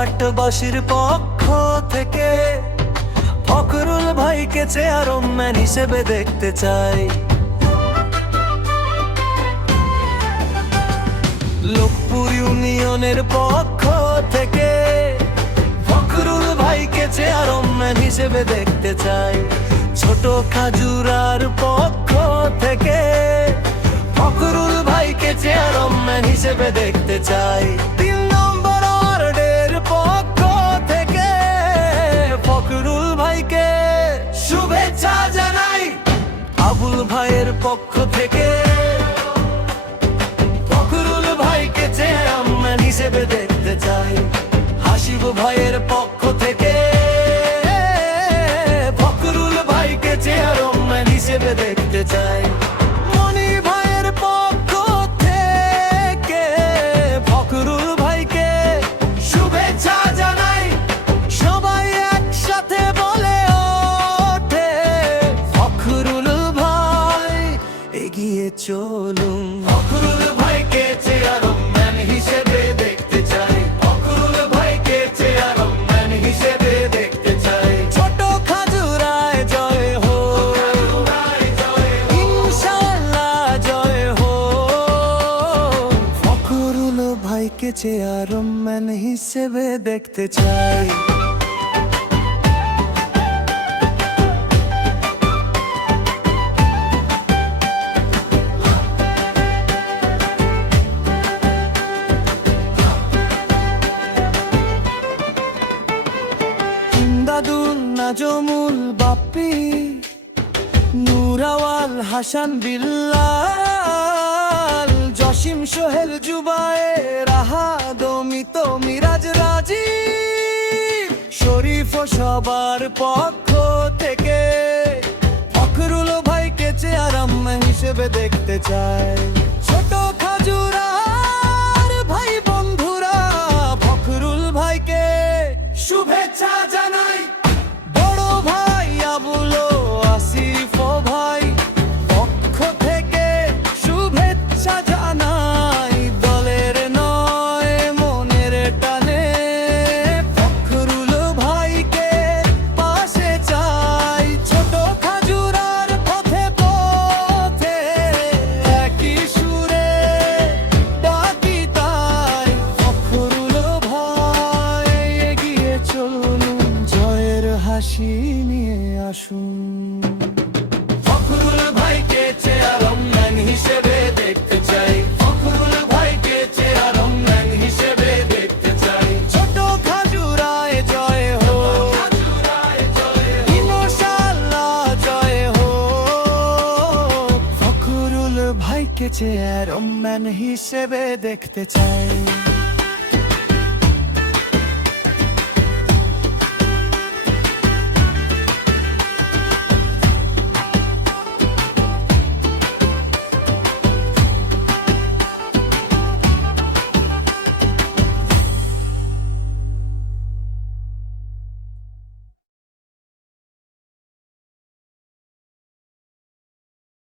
সম্রাটবাসীর পক্ষ থেকে ফখরুল ভাইকে চেয়ারম্যান হিসেবে দেখতে চাই। লোকপুর ইউনিয়নের পক্ষ থেকে ফখরুল ভাইকে চেয়ারম্যান হিসেবে দেখতে চাই। ছোট খাজুরার পক্ষ থেকে ফখরুল ভাইকে চেয়ারম্যান হিসেবে দেখতে চাই। 3 নম্বর ওয়ার্ডের পক্ষ থেকে ফখরুল ভাইকে শুভেচ্ছা জানাই। আবুল ভাইয়ের পক্ষ থেকে ফখরুল ভাইকে চেয়ারম্যান হিসেবে দেখতে চাই। হাসিব ভাইয়ের পক্ষ থেকে ফখরুল ভাইকে চেয়ারম্যান হিসেবে দেখতে চাই। মনি ভাইয়ের পক্ষ থেকে ফখরুল ভাইকে শুভেচ্ছা জানাই। সবাই একসাথে বলে ওঠে ফখরুল ভাই এগিয়ে চলুন। ফখরুল ভাইকে চেয়ারম্যান হিসেবে দেখতে চাই। ফখরুল ভাইকে চেয়ারম্যান হিসেবে দেখতে চাই। ছোট খাজুরায় জয় হো, ইনশাআল্লাহ জয় হো। ফখরুল ভাইকে চেয়ারম্যান হিসেবে দেখতে চাই। দাদুন নাজমুল বাপ্পি, নুরাওয়াল হাসান বিল্লাল, জসিম সোহেল জুবায়ের আহাদ অমিত মিরাজ রাজীব শরীফ ও সবার পক্ষ থেকে ফখরুল ভাইকে চেয়ারম্যান হিসেবে দেখতে চাই। ছোট খাজুরার ভাই বন্ধুরা ফখরুল ভাইকে শুভেচ্ছা জানাই। বড় ভাই আবুল ও আসিফ ভাই পক্ষ থেকে শুভেচ্ছা জানাই। দলের নয় মনের টানে ফখরুল ভাইকে পাশে চাই। ছোট খাজুরার পথে পথে একই সুরে ডাকি তাই। ফখরুল ভাই এগিয়ে চলুন, জয়ের হাসি নিয়ে আসুন। ফখরুল ভাইকে চেয়ারম্যান হিসেবে দেখতে চাই। ফখরুল ভাইকে চেয়ারম্যান হিসেবে দেখতে চাই। ছোট খাজুরায় জয় হো, ইনশাআল্লাহ জয় হো। ফখরুল ভাইকে চেয়ারম্যান হিসেবে দেখতে চাই।